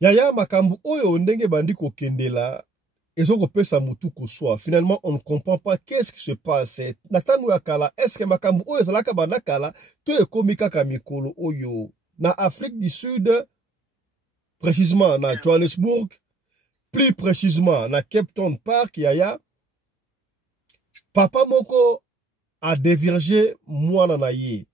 Yaya makambu oyo ndenge bandi kokendela ezoko pesa mutu koswa. Finalement, on ne comprend pas qu'est-ce qui se passe. Natangu ya kala, est-ce que makambu oyo zalaka banda kala, to ekomi kaka mikolo oyo. Na Afrique du Sud, précisément na Johannesburg, plus précisément na Cape Town Park, yaya, papa moko a dévergé mwana na ye.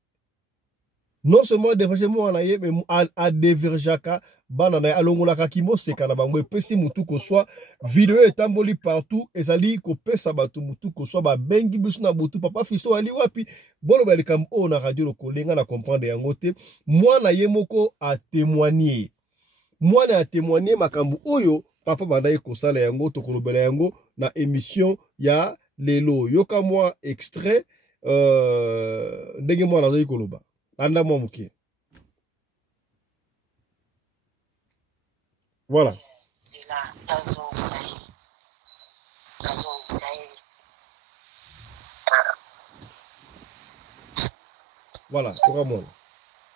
Non seulement dévergé mwana na ye, mais a dévergaka bana na ye alongolaka kimo seka na bango epesi mutu ko soit vidéo etamboli partout ezali ko pesa batu mutu ko soit ba bengi biso na butu papa fisto ali wapi bolo ba likam o na radio lokolenga na comprendre yango te mwana ye moko a témoigner mwana a témoigner makambu oyo papa banda ye kosala yango to kolobela yango na émission ya lelo yoka moi extrait ndenge mwana azali koloba anda mwa muke. Voilà. Voilà, c'est vraiment.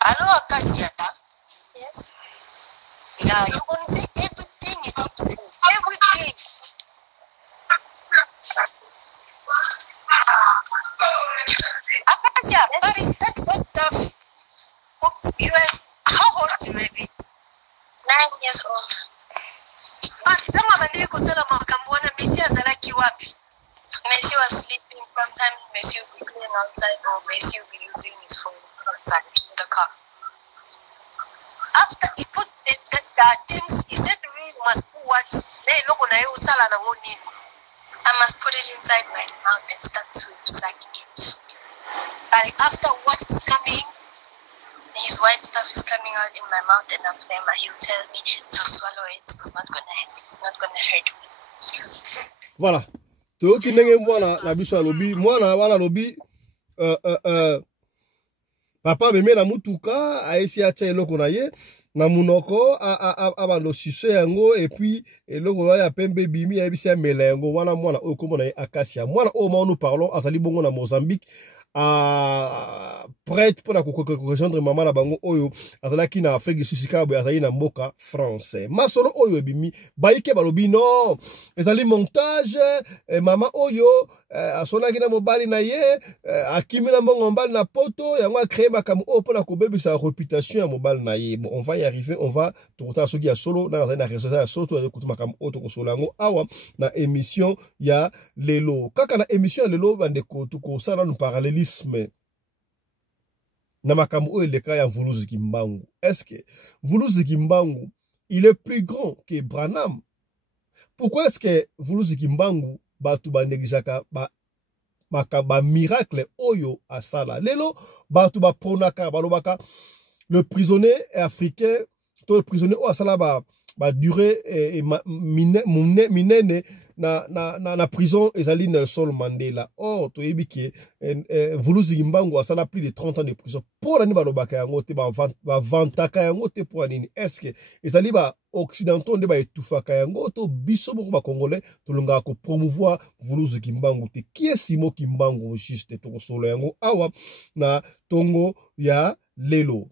Alors, Akasiata, yes. Yeah, you're going to say everything you don't say. Everything. Akasia, but is that stuff? How old do you have it? 9 years old. But some of the neighbors tell them, Messi Azalaki wapi. Messi was sleeping. Sometimes Messi will be playing outside or Messi will be using his phone outside in the car. After he put the things, he said, we must do what? I must put it inside my mouth and start to suck it. But after what is coming, his white stuff is coming out in my mouth, and after he'll tell me to swallow it. It's not gonna hurt me. Voilà. Toki nenge mwana na biso alobi, mwana wana lobi papa meme na mutuka aesi acha eloko na ye na munoko abando sise yango et puis eloko wala ya pembe bimi ya bisi ya mela yango wana mwana oyo komona ye Akasia mwana oyo nous parlons azali bongo na Mozambique prête pour la rejoindre maman na bango oyo azalaki na Afrique du Sud sikabo azali na mboka français masolo oyo ebimi baike balobi non ezali montage mama oyo asonaki na mobali na ye akimi na mbongo mobali na poto yango a créé makambo oyo pour la kobebisa réputation ya mobali na ye bon on va y arriver on va tokota soki ya solo na azali na réseau ya solo to kutu makambo oyo tokosola yango awa na émission ya lelo kaka na émission ya lelo bandeko tokosala no parallélisme na makambo oyo eleka ya Vuluzi Kimbangu. Est-ce que Vuluzi Kimbangu il est plus grand que Branham? Pourquoi est-ce que Vuluzi Kimbangu batu ba neglijaka ba miracle oyo asala lelo batu ba pronaka balobaka le prisonnier africain to le prisonnier o asala ba durée minene na prison ezali Nelson Mandela. Or to yebiki Vuluzi Kimbangu asala plus de 30 ans de prison pour ani balobaka yango te ba vantaka yango te pour nini. Est-ce que ezali ba occidentaux nde ba etufaka yango to biso boko ba congolais tolonga ko promouvoir Vuluzi Kimbangu te. Qui est Simo Kimbangu juste to solo yango awa na tongo ya lelo.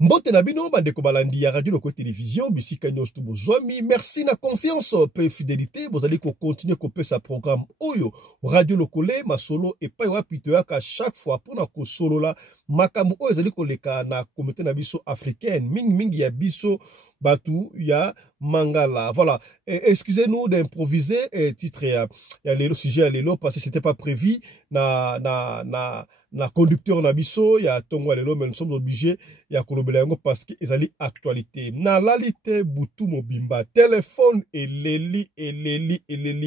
Mbote na bino bandeko balandi ya radio loko télévision bisika nyos to bozwami merci na confiance pe fidélité bozali ko continuer ko pesa programme oyo radio lokole masolo et pa wapi to yaka chaque fois pour na ko solo la makambo oyo zali ko leka na communauté na biso africaine mingi ya biso batu ya mangala. Voilà, excusez-nous d'improviser titre ya lelo sujet ya lelo parce que c'était pas prévu na conducteur na biso ya tongo lelo mais nous sommes obligés ya kolobela yango parce que ezali actualité na lalite butu mobimba téléphone eleli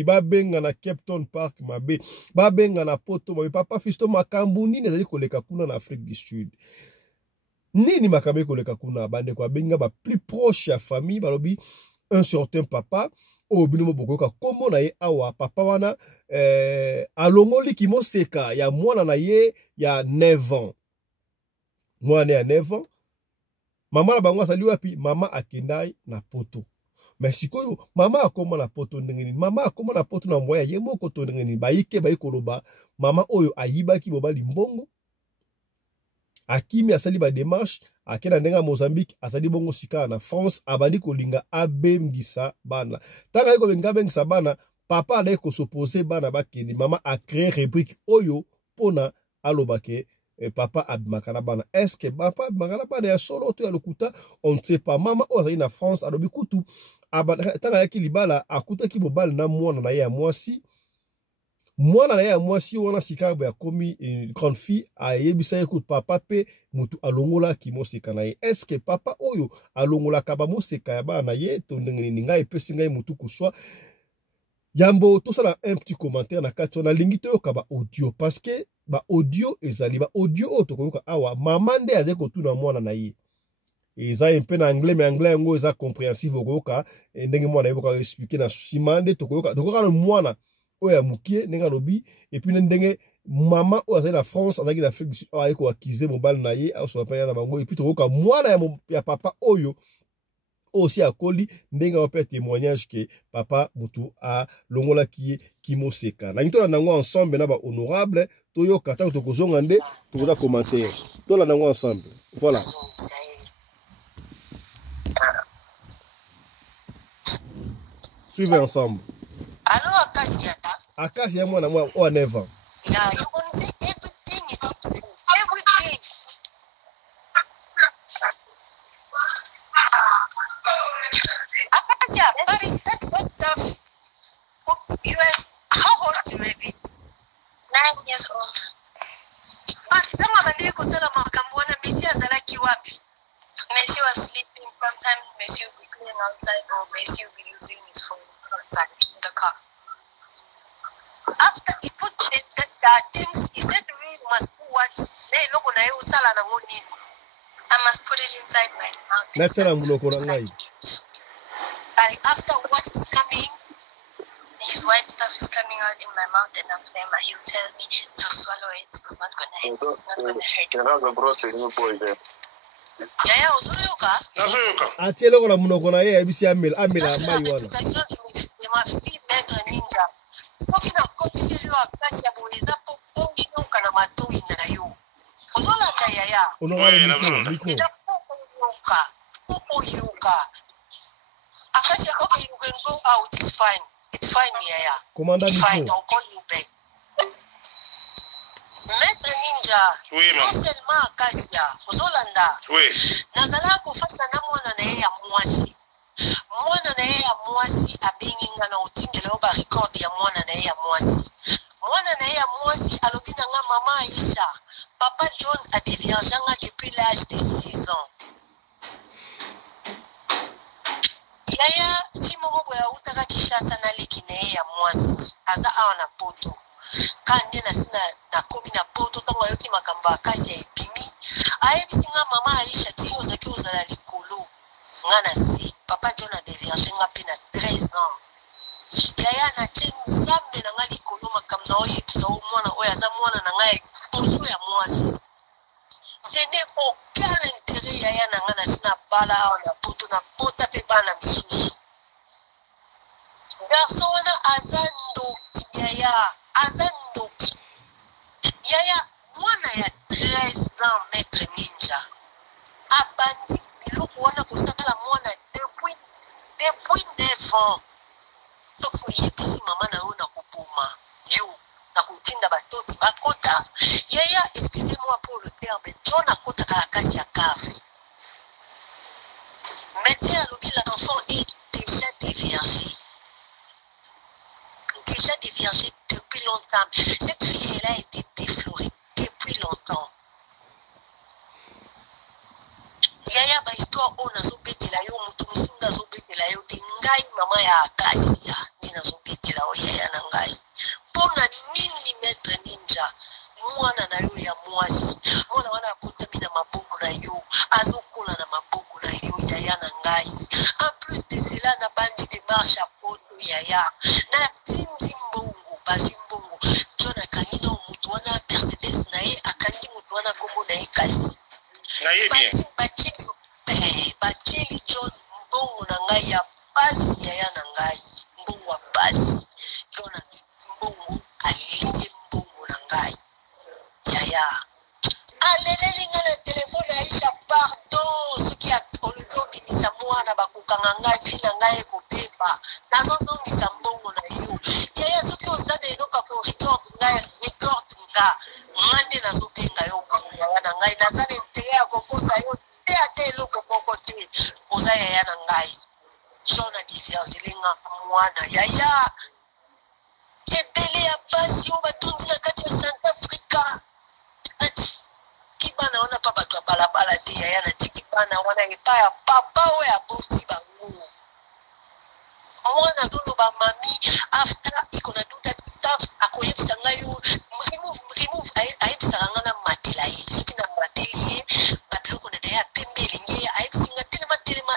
babenga na Cape Town Park mabe babenga na poto mabe papa fisto makambu nini ezali koleka kuna na Afrique du Sud nini makambe koleka kuna bande kwa benga ba plus proche ya famille balobi un certain papa o binomo bokoka kombo na ye awa papa wana alongoli kimoseka ya mwana na ye ya 9 ans mwana ya 9 ans mama na bango asali wapi mama akendai na poto mais sikoyo mama akoma na poto ndengeni mama akoma na poto na mboya ye moko to ndengeni bayike bayikoloba mama oyo ayibaki mobali mbongo akimi asali ba démarche akena ndenga Mozambique asali bongo sika na France abandi kolinga abengisa bana tanga ko benga bengisa bana papa ala ko s'opposer bana bakini mama a créé rubrique oyo pona alobake papa abmakana bana est-ce que papa abmakana bana ya solo to ya lokuta on ne sait pas mama o na France alobi kutu tanga yaki libala akutaki mobali na mwana na ya mwasi mwana na ya mwasi wana sikabo ya komi une grande fille a yebisa écoute papa pe mutu alongola ki moseka na ye est-ce que papa oyo alongola ka ba moseka ya bana ye to ndengeni ngai pesi ngai mutu kuswa yambo to sala un petit commentaire na kati na lingi to yoka ba audio parce que ba audio ezali ba audio oto koyoka awa mama nde aze kotuna mwana na ye eza un peu na anglais mais anglais ngo eza compréhensible koyoka ndenge mwana yeboka expliquer na simande to koyoka na mwana oya mukie nenga lobi et puis ndenge mama o azali na France azali na Afrique du Sud a ko akize mobile na ye a so pa na bango et puis to koyoka mwana ya papa oyo aussi akoli ndenge on peut témoignage que papa mutu a longola ki moseka na ngito na nango ensemble na ba honorable to yo kata to kozonga nde to za commentaire to la nango ensemble voilà suivez ensemble Allo Akasia mwana mwa o never yeah, you gonna say everything you don't say everything. Akasia, but is that stuff? You have, how old do you have it? 9 years old. But some of the niggas tell them Messi azalaki wapi? Messi was sleeping. Sometimes Messi will be playing outside or Messi will be using his phone outside in the car. After he put the things, he said to me, you must put what? I must put it inside my mouth. That's what I'm looking at. And after what is coming, his white stuff is coming out in my mouth, and after he will tell me to swallow it. It's not going to hurt. It's not going to hurt. Yaya uzoyoka? Nazoyoka. Atielo kuna munoko na yeye abisi amela mai wana. Ma fille maître ninja. Soki na koti lelo akasi ya boeza po bongi nuka na matoi na yo. Ozola ta yaya. Unaona miko. Yuka. Akasi okay, you can go out. It's fine. It's fine yaya. Commander It's fine. I'll call you back. Maître ninja. Oui, non seulement Akasia, Ozolanda. Oui. Nazala kufasa na mwana na yeye ya mwasi. Mwana na yeye ya mwasi abinginga na utingele oba record ya mwana na yeye ya mwasi. Mwana na yeye ya mwasi alobina nga mama Aisha. Papa John a déviangé depuis l'âge de 6 ans. Yaya si mogo ya utaka Kishasa na liki na yeye ya mwasi. Aza awa na poto. Kande na sina na komi na poto tongo yoti makamba Akasia epimi ayebisinga mama Aisha tiyo zaki ozala likolo ngana si papa John a déviangé nga pe na 13 ans yaya na cheni zambe na nga likolo makamna oyebisa o mwana oyo aza mwana na nga poso ya mwasi ce n'est aucun intérêt yaya na nga na sina bala awa na poto na pota pe bana misusu garçon wana aza ndoki yaya azandoki yaya mwana ya 13 ans maître ninja abandi biloko wana kosala mwana depuis 9 ans soko yebisi mama na yo na kopoma yo na kotinda batoti bakota yaya excusez-moi pour le terme John akotaka akasi ya kafe médecin alobi l'enfant est déjà déviangé depuis longtemps. Cette fille, elle a été déflorée depuis longtemps. Yaya ba histoire on a zobete la yo mutu musinga zobete la yo tingai mama ya Akasia nina zobete la yaya na ngai. Pona nini maître ninja mwana na yo ya mwasi mwana wana akota mina maboko na yo azokola na maboko na yo yaya na ngai. En plus de cela na bandi de marche à poto yaya na tindi mbongo basi mbongo John akangi na mutu wana Mercedes na ye akangi mutu wana kombo na ye kasi na ye bien bacheli John mbongo na ngai ya basi yaya na ngai mbongo wa basi kona mbongo aliye mbongo na ngai yaya aleleli ngana kokosa yo te ate eloko moko te oza yaya na ngai jona divergelinga mwana yaya ebele ya basi oyo batondi na kati ya South Africa natiki bana wana mpa bato ya balabala te yaya natiki bana wana epa ya papa oyo aboti bango mwana azoloba mami after ikona duda taf akoyebisa ngai yo remove ayebisaka nga na matela ye soki na mateli ye babiloko na ya pembe elingi ye ayebisinga telema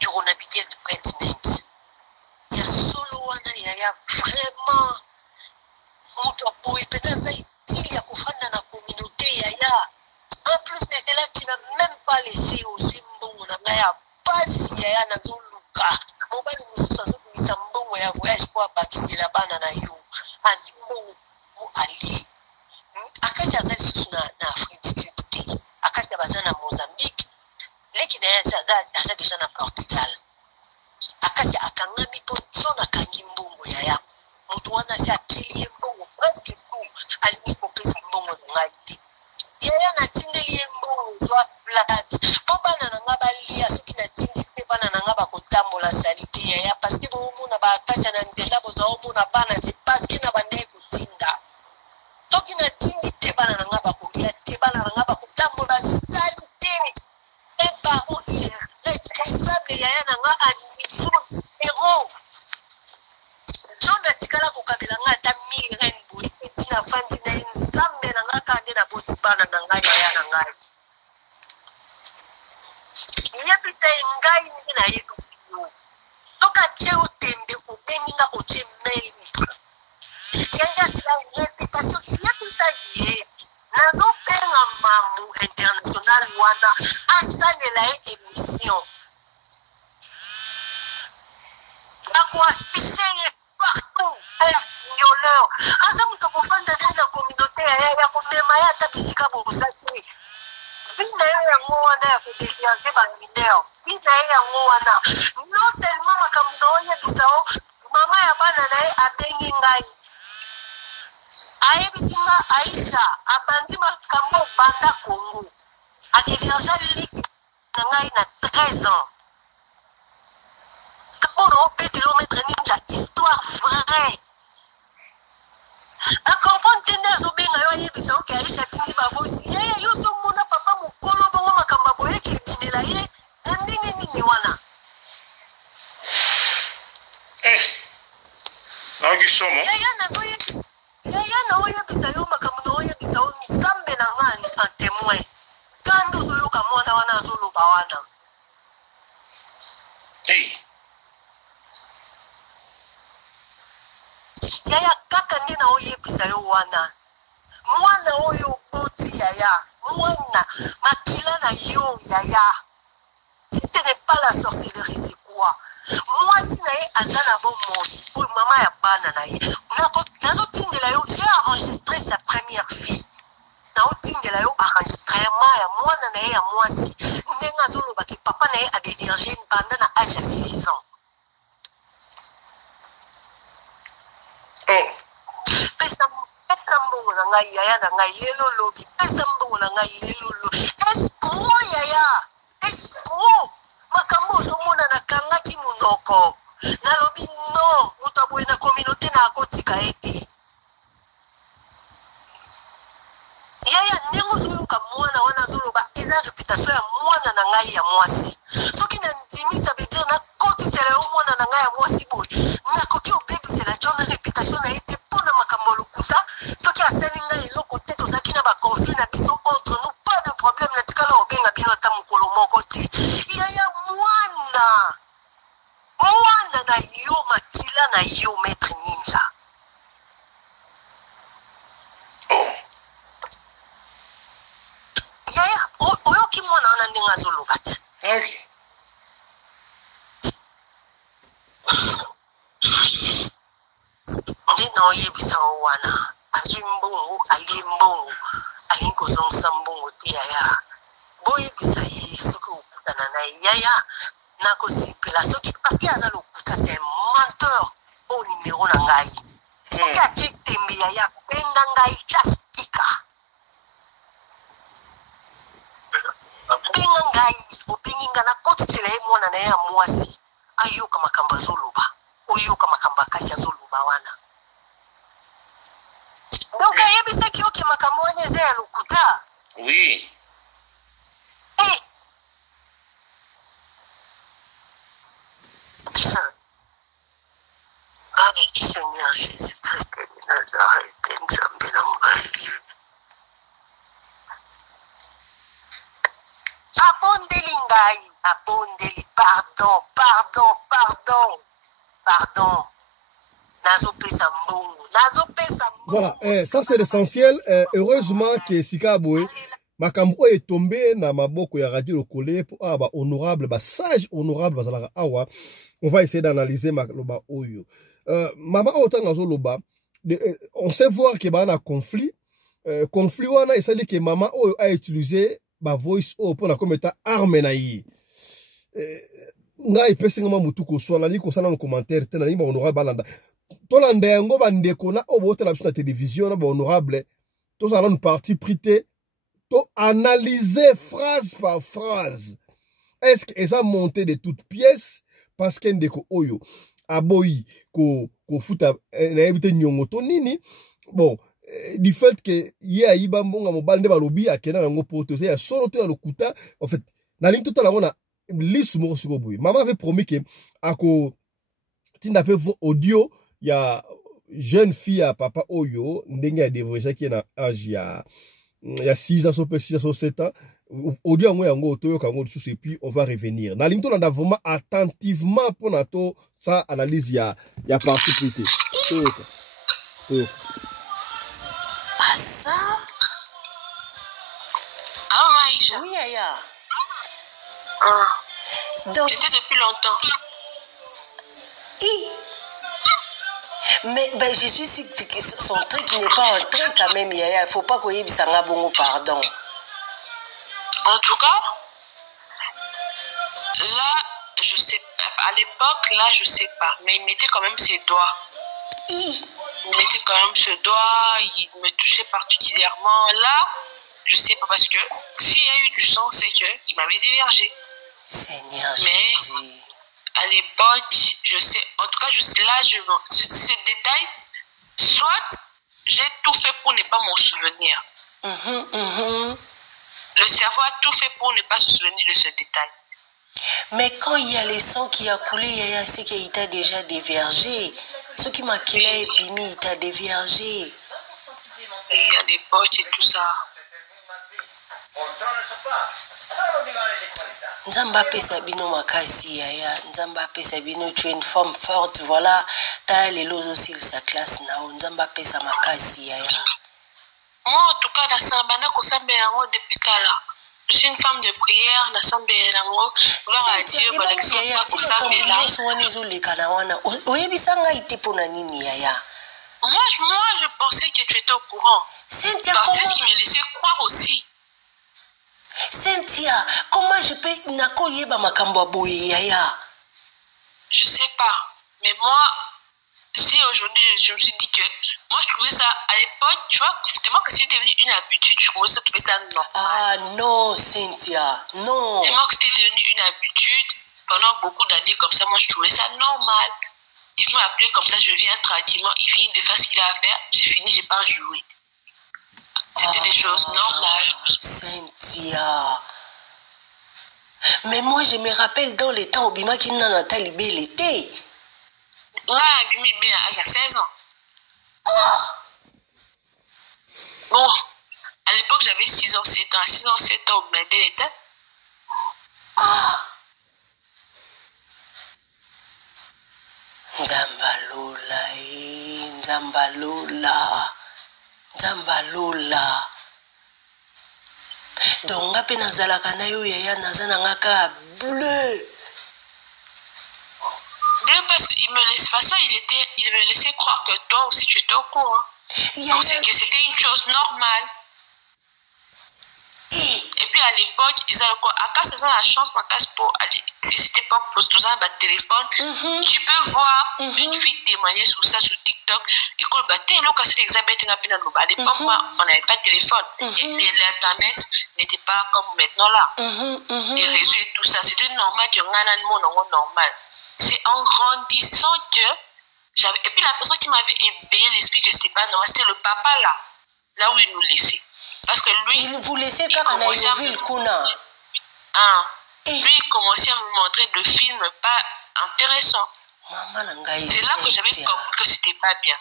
yokona bidel de president ya solo wana yaya vraiment moto aboye pena aza itili ya kofanda na communauté yaya en plus de cela tu n'as même pas laissé aussi mbongo na ngai ya pasi yaya nazoluka mobali mosusu azobimisa mbongo ya voyage po abakisela bana na yo ali mbongo po ali akasi aza lisusu na Afrique du Sud te akasi baza na Mozambique leki na ye aza deja na Portugal akasi akangami po so nakangi mbongo yaya moto wana asi atili ye mbongo presque tout alingi kopesa mbongo na ngai te yaya natindeli ye mbongo zwa plate po bana na nga balia soki natindi te bana na nga bakotambola sali te yaya parceke boomona bakasi na nzela boza omona bana se parceke na bandeye kotinda soki natindi te bana na nga bakolia te bana na nga bakotambola sali te eparo irresponsable yaya na nga anivou zero jo natikala kokabela nga ata miren boye eti na fandi na ye nzambe na nga kande na boti bana na ngai yaya na ngai yebita ye ngai ndenge nayebi yo soki atie otembe obengi nga otie mail yaya sila yebita soki yebisa ye nazobenga mamu international wana asalela ye émission bakoafishe ye partout violeur aza moto akofanda te na communauté ya komema ye ata bisika boza te bina ye yango wana ya kodéfiance bamineur bina ye yango wana non seulement makambo na oyebisa o mama ya bana na ye abengi ngai ayebisi nga Aisha abandi makambo banda Congo adéfiance liki na ngai na 13 ans kaboro opetelo maître ninja histoire vraie akomprendre tende azobenga yo ayebisa oke Aisha tindi bavosi yaya yo somona papa mokolo bongo makambo aboyeki ebimela ye na ndenge nini wana naokisomo yaya na oyebisa yo makambo na oyebisa o nzambe na nga en témoin kando ozoyoka mwana wana azoloba wana yaya kaka nde na oyebisa yo wana mwana oyo boti yaya mwana makila na yo yaya si ce n'est pas la sorcellerie c'est quoi mwasi na ye aza na bomoi oyo mama ya bana na ye nazotindela yo ye enregistré sa première fille naotindela yo enregistrement ya mwana na ye ya mwasi ndenge azolobaki papa na ye adévierge banda na age ya 6 ans pesa mbongo na ngai yaya na ngai yelolobi pesa mbongo na ngai yelolo escro yaya escro makambo ozomona nakangaki monoko nalobi no moto aboye na communauté na akotika ete yaya ndenge ozoyoka mwana wana azoloba eza réputation ya mwana na ngai ya mwasi soki na ndimisa bedire nakotisela yo mwana na ngai ya mwasi boye nakoki obebisela jo na réputation na ye te mpona makambo ya lokuta soki asali ngai eloko te tozalaki na baconflit na biso entre nous pas de problème natikala obenga bino ata mokolo moko te yaya mwana na yo makila na yo maître ninja yaya oyoki mwana wana ndenge azoloba te nde na oyebisa o wana azwi mbongo alie mbongo alingi kozongisa mbongo te yaya boyebisa ye soki okutana na ye yaya nakosipela soki parceke aza lokuta c'est menteur o numero na ngai soki atie tembe yaya benga ngai just pika obenga ngai obengi nga na kotela ye mwana na ye ya mwasi ayoka makambo azoloba oyoka makambo akasi azoloba wana donc ayebisaki oke makambo wana eza ya lokuta. Oui. Seigneur Jésus-Christ de Nazareth, Nzambe na ngai. Abondeli ngai, abondeli, pardon. Nazopesa mbongo, Voilà, ça c'est l'essentiel. Heureusement que Sikaboé, makambo est tombé na maboko ya radio lokole pour ba honorable, ba sage honorable bazalaka awa. On va essayer d'analyser maloba oyo. Mama autant azo loba, on sait voir que ba na conflit wana esali que mama oyo a utilisé ba voice oyo pour na comme état arme na yi. Ngai pesi ngama mutuko so na liko sana no commentaire tena ni ba honorable balanda. Tolanda yango bandeko na obote la sur la télévision na ba honorable to ça une partie prité to analyser phrase par phrase. Est-ce que ça monté de toutes pièces parce que ndeko oyo aboyi ko futa na ebite nyongo to nini bon du fait que ya iba mbonga mobile nde balobi akena nango poto ya solo to ya lokuta en fait na ligne tout à l'heure on a liste mo siko boy maman avait promis que ako tinda pe audio ya jeune fille à papa oyo ndenge ya dévoiser qui na âge ya 6 ans so pe 6 ans so 7 ans audio yango yango to yo kango sous et puis on va revenir na ligne to na vraiment attentivement pour nato ça analyse ya partie prité Ah ça? Ah Maïcha. Oui Aya. Donc c'était depuis longtemps. Mais ben, je suis sûre que son truc n'est pas entré quand même, Yaya. Il ne faut pas qu'il y ait un bon pardon. En tout cas, là, je sais pas. À l'époque, là, je sais pas. Mais il mettait quand même ses doigts. Il mettait quand même ses doigts. Il me touchait particulièrement. Là, je sais pas parce que s'il y a eu du sang, c'est qu'il m'avait dévergé. Seigneur mais Jésus. À l'époque, je sais, en tout cas, là, ces détails, soit j'ai tout fait pour ne pas m'en souvenir. Le cerveau a tout fait pour ne pas se souvenir de ce détail. Mais quand il y a le sang qui a coulé, c'est qu'il t'a déjà dévergé. Ce qui m'a quitté, Bimi, il t'a dévergé. Et à l'époque et tout ça. Nzamba pesa bino makasi Yaya, Nzamba pesa bino, tu es une femme forte, voilà. T'as les lots aussi de sa classe nao, Nzamba pesa makasi Yaya. Moi en tout cas, depuis Kala, je suis une femme de prière, gloire à Dieu, Moi je pensais que tu étais au courant. C'est ce qui me laissait croire aussi. Cynthia, comment je peux nakoyeba makambo boye Yaya? Je sais pas, mais moi, si aujourd'hui je me suis dit que moi je trouvais ça à l'époque, tu vois, c'était moi que c'était devenu une habitude, je commençais à trouver ça normal. Ah non, Cynthia, non. C'est moi que c'était devenu une habitude pendant beaucoup d'années comme ça, moi je trouvais ça normal. Il m'a appelé comme ça, je viens tranquillement, il finit de faire ce qu'il a à faire, j'ai fini, j'ai pas joué. C'était des choses normales. Cynthia. Mais moi, je me rappelle dans les temps où Bima qui n'a pas libé l'été. Là, Bima a 16 ans. Bon, à l'époque, j'avais 6 ans, 7 ans. À 6 ans, 7 ans, mais belle était. Nzambalola. Donc, après, nazalaka na yo Yaya nazana ngaka bleu. Bleu parce qu'il me laissait, de toute façon, il me laissait croire que toi aussi tu étais au courant. Donc, c'est que c'était une chose normale. Et puis à l'époque, ils avaient quoi? À cas, c'est la chance, ma casse pour aller. Cette époque, pour tout ça, téléphone. Tu peux voir une fille témoigner sur ça sur TikTok. Et quand à l'époque, on n'avait pas de téléphone. L'Internet n'était pas comme maintenant là. Les réseaux et tout ça, c'était normal qu'il y ait un monde normal. C'est en grandissant que j'avais. Et puis la personne qui m'avait éveillé l'esprit que c'était pas normal, c'était le papa là où il nous laissait. Parce que lui. Il vous laissait quand on a vu le Kuna. Lui, il commençait à me montrer des films pas intéressants. C'est là que j'avais compris que c'était pas bien.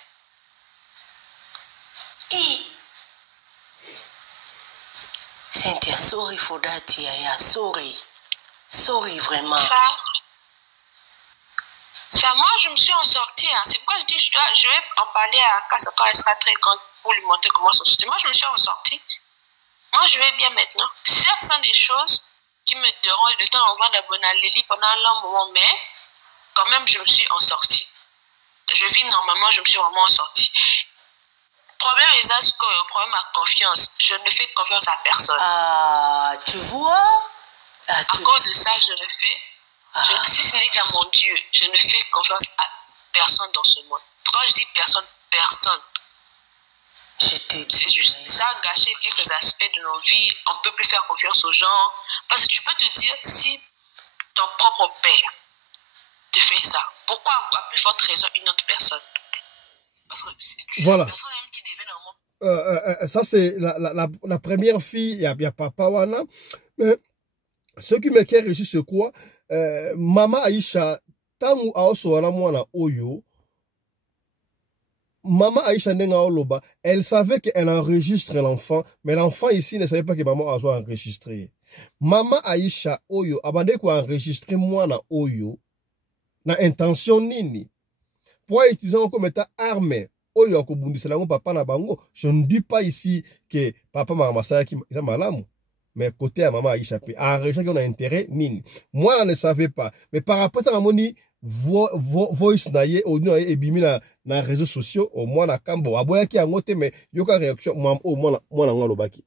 Cynthia, sorry for that, Yaya. Sorry, vraiment. Ça, moi, je me suis en sortie. Hein. C'est pourquoi je dis je vais en parler à Kassa quand elle sera très grande pour lui montrer comment s'en sortir. Moi, je me suis en sortie. Moi, je vais bien maintenant. Certes, ce sont des choses qui me dérangent de temps en temps d'abonner à Lily pendant un long moment, mais quand même, je me suis en sortie. Je vis normalement, je me suis vraiment en sortie. Problème, les problème à confiance. Je ne fais confiance à personne. Ah, tu vois? À cause de ça, je le fais. Si ce n'est qu'à mon Dieu, je ne fais confiance à personne dans ce monde. Quand je dis personne. C'est juste ça, gâcher quelques aspects de nos vies. On ne peut plus faire confiance aux gens. Parce que tu peux te dire, si ton propre père te fait ça, pourquoi à plus forte raison une autre personne? Parce que voilà. Personne même qui devait ça, c'est la première fille, il y a Papa Wana. Mais ce qui me fait réussir, c'est quoi? Mama Aisha, tangu aosoana mwana oyo, Maman Aisha Nenga Oloba, elle savait qu'elle enregistre l'enfant, mais l'enfant ici ne savait pas que maman a enregistré. Maman Aisha Oyo, abandé quoi enregistrer mwana Oyo, na intention nini. Pour utiliser comme état armé, Oyo akobundisa lango papa na bango, je ne dis pas ici que papa mama sayaki za malamu. Mais côté à maman Aisha, enregistré qu'on a intérêt nini. Moi, je ne savais pas. Mais par rapport à mon voice naie audio et bimi na réseaux sociaux au moins na kambo aboya ki angote mais yoka réaction au moins na ngolobaki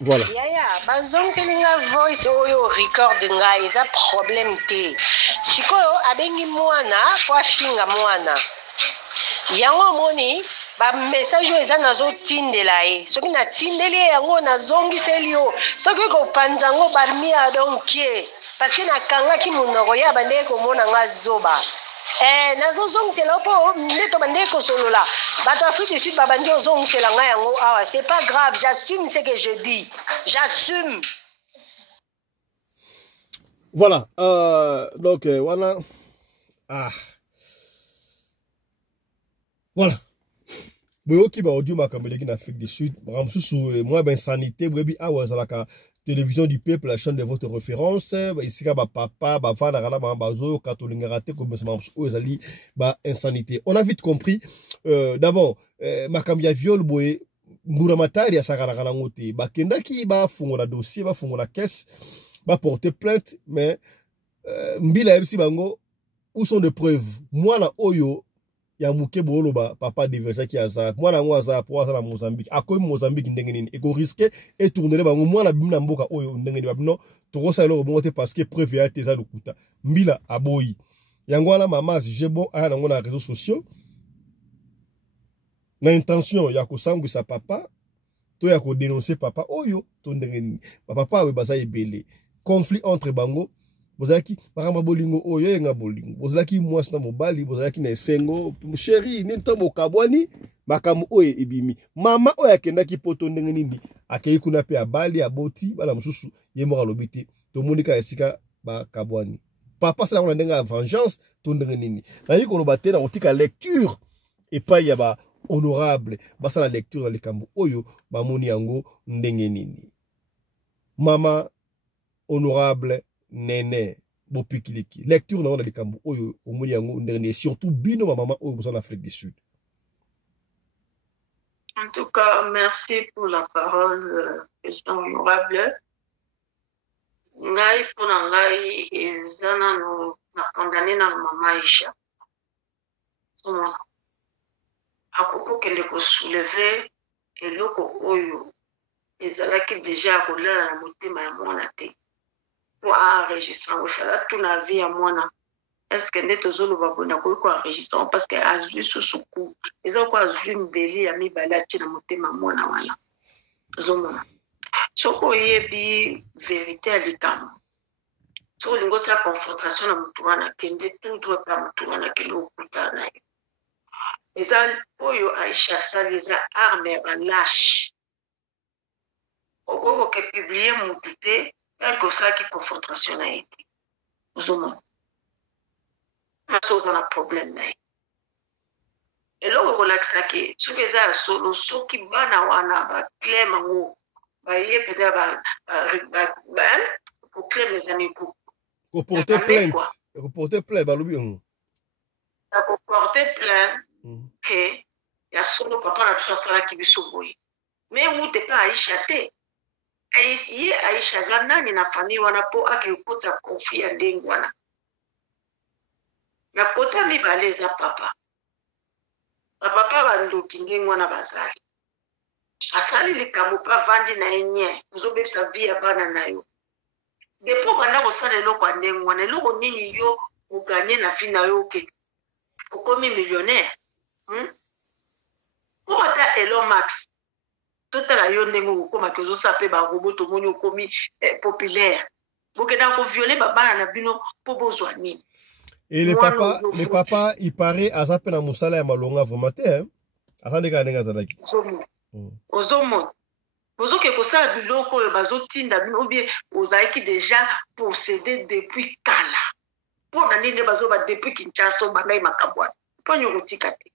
voilà yaya bazongiselinga voice oyo record ngai eza problème te sikoyo abengi mwana po afinga mwana yango moni ba message eza nazotindela ye soki natindeli ye yango nazongiseli yo soki kopanza ngo barmia donkie parce que nakangaki monoko ya bande komona nga zoba nazozongisela mpo nde to bande kosolola bato Afrique du Sud babandi ozongisela nga yango awa c'est pas grave, j'assume ce que je dis, j'assume. Voilà donc voilà voilà boyoki ba audio makamboleki na Afrique du Sud ramsusu moi ben sanité brebi awazalaka télévision du peuple la chaîne de votre référence ici ba papa ba vana kana ba bazo katolingara te ko besa mamsu ezali ba insanité. On a vite compris d'abord makambi ya viol boye mbura matari ya sakara kana ngote ba kendaki ba fungola dossier ba fungola caisse ba porter plainte mais mbila yebisi bango où sont des preuves moi na oyo ya muke boloba papa diversa ki aza mwana ngo aza po aza na Mozambique akoyi Mozambique ndenge nini eko risquer et tourner bango mwana bimna mboka oyo ndenge ni babino toko sa eloko bongo te parce que preuve ya teza lukuta mbila aboyi yango wana mama je bon aya nango na réseaux sociaux na intention ya kosambwisa papa to ya ko dénoncer papa oyo to ndenge nini papa we baza ebele conflit entre bango bozalaki bakamba bolingo oyo yenga bolingo bozalaki mwasi na mobali bozalaki na esengo chéri ni ntombo kabwani makambo oyo ebimi mama oyo akendaki poto ndenge nini akei kuna pe abali aboti bala mususu ye moko alobi te tomonika esika bakabwani papa sala kuna ndenge ya vengeance to ndenge nini nayi koloba te na kotika lecture epai ya ba honorable basala lecture na likambo oyo bamoni yango ndenge nini mama honorable Nene bopikiliki lecture na likambo oyo omoni yango ndenge surtout bino ba maman oyo en Afrique du Sud. En tout cas, merci pour la parole, président honorable. Ngai pour ngai ezana no na condamné na maman Aisha. akoko kende ko soulever eloko oyo ezalaki déjà kolala na motema ya mwana te po enregistrant osala tuna vie ya mwana est-ce que nde tozoloba bona koyiko enregistrant parce que azwi susuku eza ko azwi mbeli ya mibale atie na motema ya mwana wana ozomona soki oyebi vérité ya likambo soki olingi osala confrontation na motu wana kende tout pa motu wana kende okutana na ye eza oyo Aisha asali eza arme ya balâche okoki publie motu te quelque osalaki confrontation na ye te ozomona so oza na problème na ye eloko ekolakisaki soki eza ya solo soki bana wana baclame yango baye peut-être baclame ezani koporte plainte balobi yango koporte plainte ke ya solo papa na biso asalaki biso boye me ute mpe Aisha te ye Aisha aza nani na famille wana mpo akekotisa konflit ya ndenge wana na kota mibale eza papa bapapa bandoki ndenge wana bazali asali likambo mpe avandi na ye nye ozobebisa vi ya bana na yo depo banda kosala eloko ya ndenge wana eloko nini yo oganye na vi na yo oke okomi millionnaire ko ata Elon Musk totala yo ndenge okomaki ozosala mpe barobo tomoni okomi populaire bokenda koviole babana na bino mpo bozwa nini. Et les papas, il paraît, à ça, Moussala et Malonga, vous matez, attendez, quand on a dit. Ozomo. Ozo ke kosa biloko bazo tinda bino bien ozaiki déjà possédé depuis kala. Pour nani ne bazo ba depuis Kinshasa ba ngai makabwana. Po nyokotika te.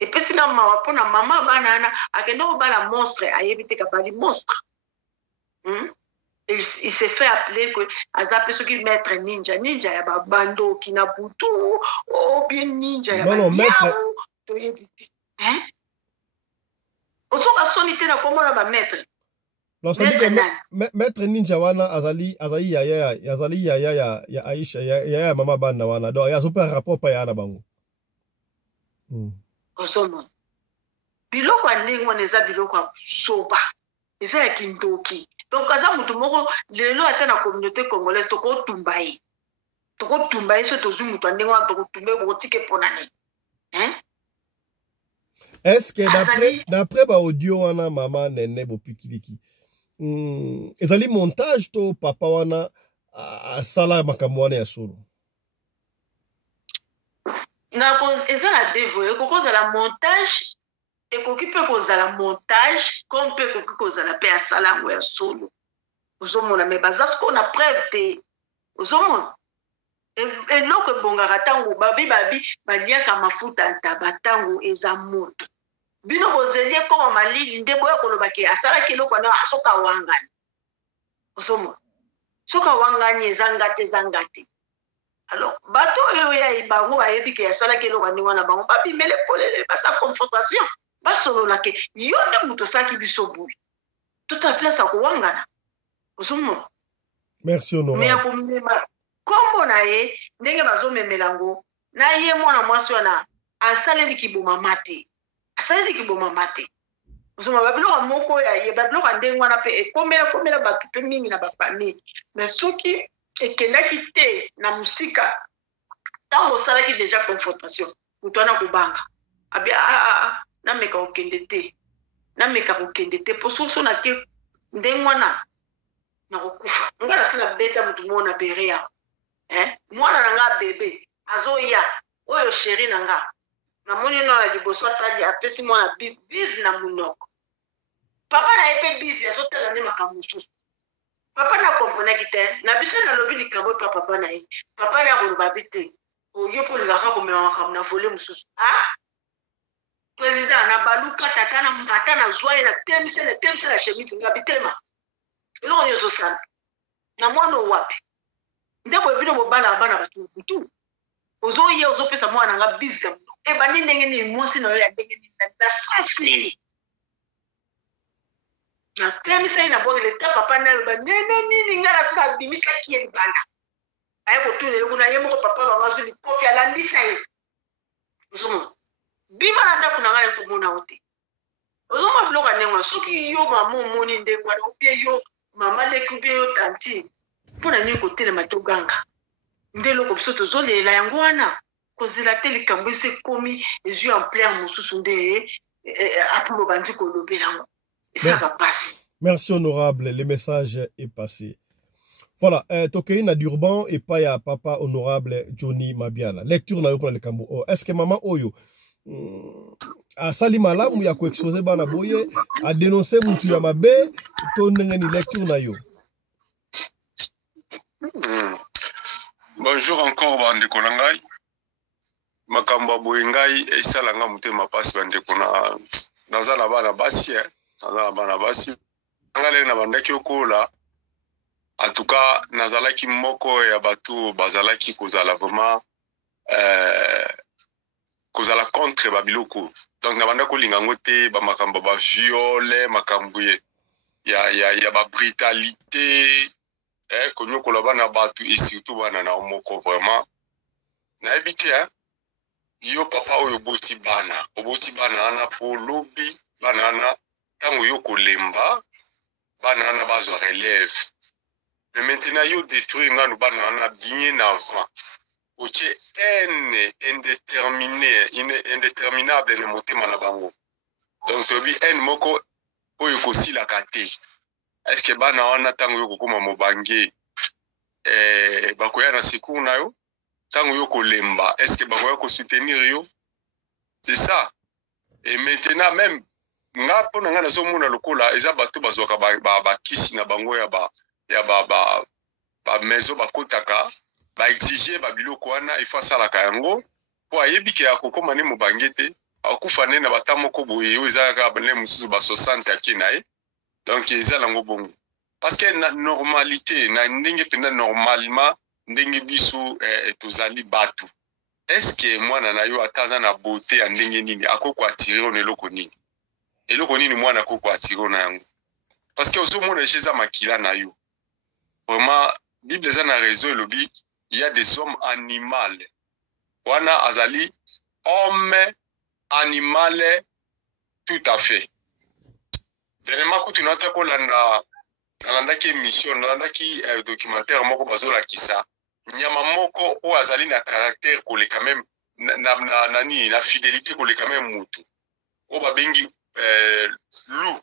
Et puis sina mawa pona mama banana akendo ba la monstre ayebite ka bali monstre. Il s'est fait appeler que Azape ce qui maître ninja ya bando qui na butu ou bien ninja ya non maître hein oso ba sonité na comment ba maître non ça dit que maître ninja wana azali ya Aisha ya mama banda wana donc ya super rapport pa ya na bango osomo biloko ndenge wana eza biloko soba eza ya kindoki. Donc, quand mutu moko lelo ata na communauté congolaise toko tumbaye so tozu mutu ndenge wana toko tumbaye botike ponane hein. Est-ce que d'après ba audio wana mama nene bopikiliki ezali montage to papa wana asala makambo wana ya solo na eza la dévoyer kokoza la montage ekoki mpe kozala montage comme mpe ekoki kozala mpe asala yango ya solo ozomona me baza siko na preuve te ozomona eloko ebongaka ntango babi baliaka mafuta ntaba ntango eza moto bino bozeli ekoma malili nde boya kolobaki asalaki eloko wana soki awangani ozomona soki awangani eza ngate alors bato oyo ya bango bayebi ke asalaki eloko ndenge wana bango babimele polele basa confrontation basololake yo nde moto osalaki biso boye tout à place akowangana ozomona merci honorable me akomema kombo na ye ndenge bazomemela yango na ye mwana mwasi wana asaleli kiboma mate ozoma babiloko moko ya ye babiloko ndenge wana mpe ekomela bato mpe mingi na bafamille mais soki ekendaki te na musika ntango osalaki déjà confrontation moto wana kobanga abia nameka kokende te po soso na ke ndenge wana na kokufa nga nasila beta mutu mona bere ya mwana na nga bebe azoya oyo sheri na nga namoni na liboso atali apesi mwana bizi na munoko papa na ye mpe bizi azotala nde makambo mosusu papa na komponaki te na biso nalobi likambo epa papa na ye papa na ya koloba bi te oyo mpo olingaka komema makambo na vole mosusu président na baluka tata na mbata na zwa ye na temisa na chemise nga bitema eloko nyonso osala na mwana owapi nde boye bino bobala bana bato mobutu ozoya ozopesa mwana na nga bizi na muno ebandi ndenge nini mwasi na yo ya ndenge nini na sens nini na temisa ye na bongele ta papa na loba nene nini nga nasika abimisaki ye libanda aye kotunela kuna ye moko papa bango azwi likofi alandisa ye ozomona bima na ndako na ngai komona ote ozoma biloko ndenge soki yo mama omoni ndenge wana ubie yo mama leki ubie yo tanti mpona nini kotelema toganga nde eloko biso tozolela yango wana kozela te likambo esi ekomi ezwi ampleur mosusu nde apolo bandi kolobela yango esaka pasi. Merci honorable, le message est passé. Voilà, Tokeina d'Urban et pas ya papa honorable Johnny Mabiala. Lecture na yo pour le Kambo. Est-ce que maman Oyo a sali malamu ya ko exposer bana boye a dénoncer mutu ya mabe to ndengeni lecture na yo? Bonjour encore bande konangai. Makambo boye ngai esalanga mutema pasi bande kona nazala bana basi nazala bana basi ngale na bandaki okola. En tout cas, nazalaki moko ya batu bazalaki kozala vraiment kozala contre babiloko. Donc na banda ko lingango te ba makambo ba viole makambo ya ba brutalité konyo ko bana batu et surtout bana na moko vraiment na ebite yo papa oyo boti bana ana po lobby bana na tango yo kolemba bana na bazo relève. Mais maintenant, il y a détruit nous bien avant. Oche indéterminable ne monte manabango. Donc to bi en moko oyo kosi la kate. Est-ce que bana wana tango yo kokoma mobange bakoya na siku na yo tango yo kolemba est-ce que bakoya ko soutenir yo? C'est ça. Et maintenant même nga pona nga nazo mona lokola eza bato bazoka ba kisi na bango ya ba maison bakotaka ba exiger ba biloko wana ifasa la kayango po ayebike ya kokoma ne mobangete akufane na batamoko boye ezaka bane mususu ba 60 akinae donc ezalango bongo parce que na normalité na ndenge pena normalement ndenge biso tozali batu est-ce que mwana na yo ataza na beauté ya ndenge nini akoko attirer on eloko nini mwana akoko attirer na yango parce que ozomona chez makila na yo. Vraiment, Bible est un réseau, il y a des hommes animaux. Wana azali, homme animal, tout à fait. Dernièrement, quand tu n'as pas la émission, la documentaire, moko bazola kisa, nyama moko o azali na caractère kole quand même, na fidélité kole quand même mutu. O babengi loup.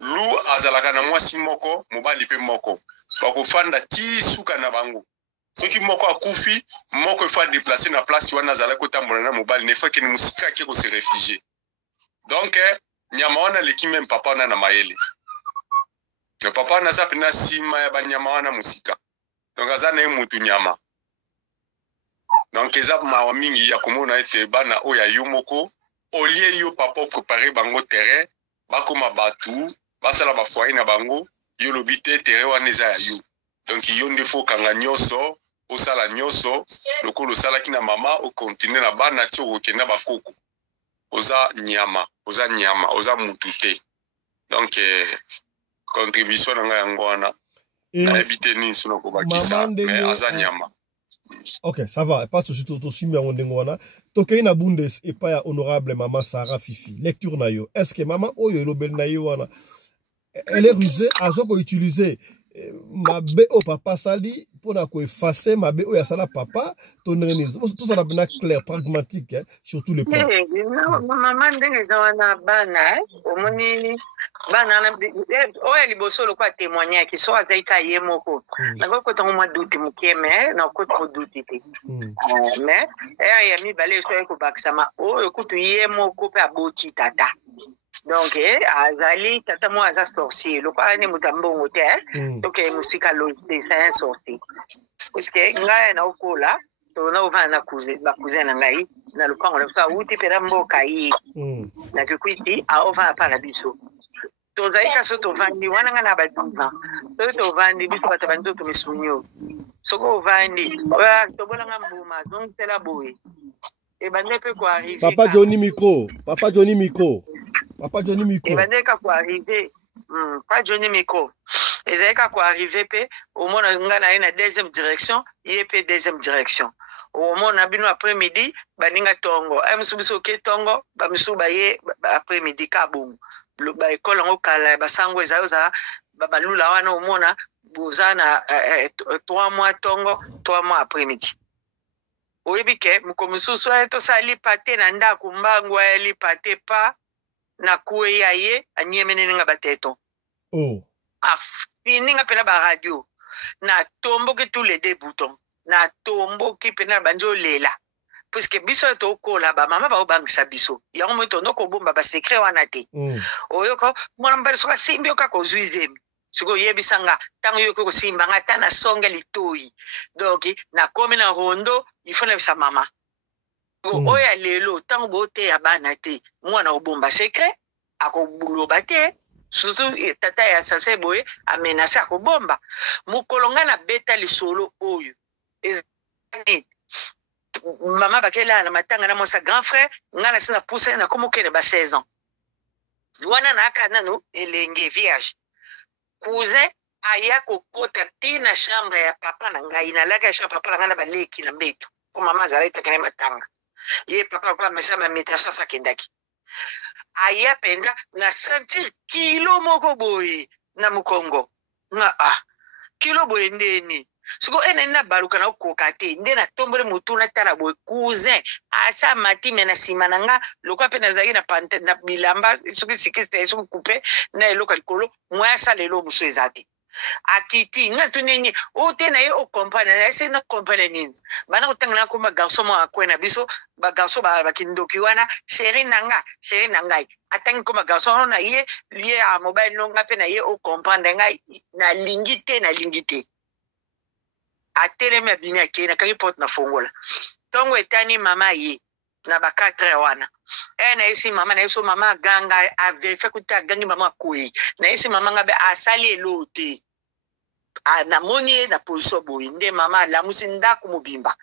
Lou azalaka na mwasi moko mobali pe moko bakofanda ti suka na bango soki moko akufi moko fa déplacer na place wana azalaka kotambola na mobali ne fa ke ni musika ke ko se réfugier donc nyama wana leki même papa na mayele le papa na sa pena sima ya banyama wana musika donc azana mutu nyama donc eza mawa mingi ya komona ete bana oya yo moko olie yo papa préparer bango terrain bakoma batu basala ba foyer na bango yo lobité terrain wana eza ya yo donc yo ndefo kanga nyoso osala nyoso lokolo sala kina mama o continuer na bana ti okenda bakoko oza nyama oza mutute donc contribution na yango wana na ebité ni sino ko bakisa mais aza nyama. Ok, ça va, pas tout de suite, Tokei na bundes et pas honorable maman Sarah Fifi. Lecture na yo. Est-ce que maman Oyo Lobel na yo wana elle est rusée à ce qu'on utilise ma BO papa sali pour na ko effacer ma BO ya sala papa ton organisme. Tout ça na clair pragmatique sur tous les plans. Maman ndenge zawana bana omoni bana na oya liboso lo kwa témoigner qui soit zaika yemoko. Na ko to mo douter mukeme na ko to douter te. Mais ya mi balé so ko baksama o ko to yemoko pe aboti tata. Donc azali tata mo aza sorcier lo kwa ne mutambo te donc musika lo dessin sorcier parce que ngai na okola to na ovana cousin na ngai na lupango na sa uti pera mboka yi na kwiti a ova para biso to zaika so to vandi wana ngana ba 12 to vandi biso bata bantu to misunyo soko vandi to bona ngambuma donc c'est la boue et bande pe ko arriver Papa Johnny micro et bande ka ko arriver pas Johnny micro et zaika ko arriver pe au moins ngana na deuxième direction yep deuxième direction au mona bino après-midi baninga tongo ay musubiso ke tongo ba musuba ye après-midi ka bongo ba école ngo kala basango ezayoza balula wana au mona bozana 3 mois tongo 3 mois après-midi oyebike mukomususu to sali pate na ndako mbangu ali pate pa na kuwe yaye anyemene nga bateto fininga pena ba radio na tombo ke tous les deux boutons na tombo ki pena banjo lela puisque biso to kola ba mama ba obangisa biso yango moto ndoko bomba ba secret wana te oyoko mwana mbele soka simbi oka ko zuizemi siko yebisanga tango yoko ko simba ngata na songa litoi donc na komi na rondo il faut na sa mama oya lelo tango bote ya bana te mwana obomba secret akobuloba te surtout tata ya sase boye amenasa akobomba mukolonga na beta lisolo oyo mama bakela na matanga na mosa grand frère ngana sina pousse na komokene ba 16 ans wana na kana no elenge vierge cousin aya kokota tina chambre ya papa na ngai na laka ya papa na ngana baleki na mbeto ko mama zaleta kana matanga ye papa kwa mesama mitasha sakendaki aya penda na sentir kilo moko boye na mukongo nga kilo boye ndeni siko ene na baruka na kokate nde na tombole mutuna tala boye cousin asa mati mena simana nga lokwa pe na zaki na pante na bilamba soki sikiste soki coupe na eloka likolo mwa sa lelo muso ezati akiti nga tuneni o te na ye o compagnie na ese na compagnie nini bana kutangana ko ba garçon mo akwena biso ba garçon ba kindoki wana chéri nanga atangi ko ba garçon na ye lié a mobile longa pe na ye o comprendre ngai na lingite ateleme bini akena kangi porte na fongola tongo etani mama ye na ba 4 wana na isi mama na iso mama ganga ave fe kuta gangi mama koi na isi mama ngabe asali elote na moni na position boy nde mama la musinda kumubimba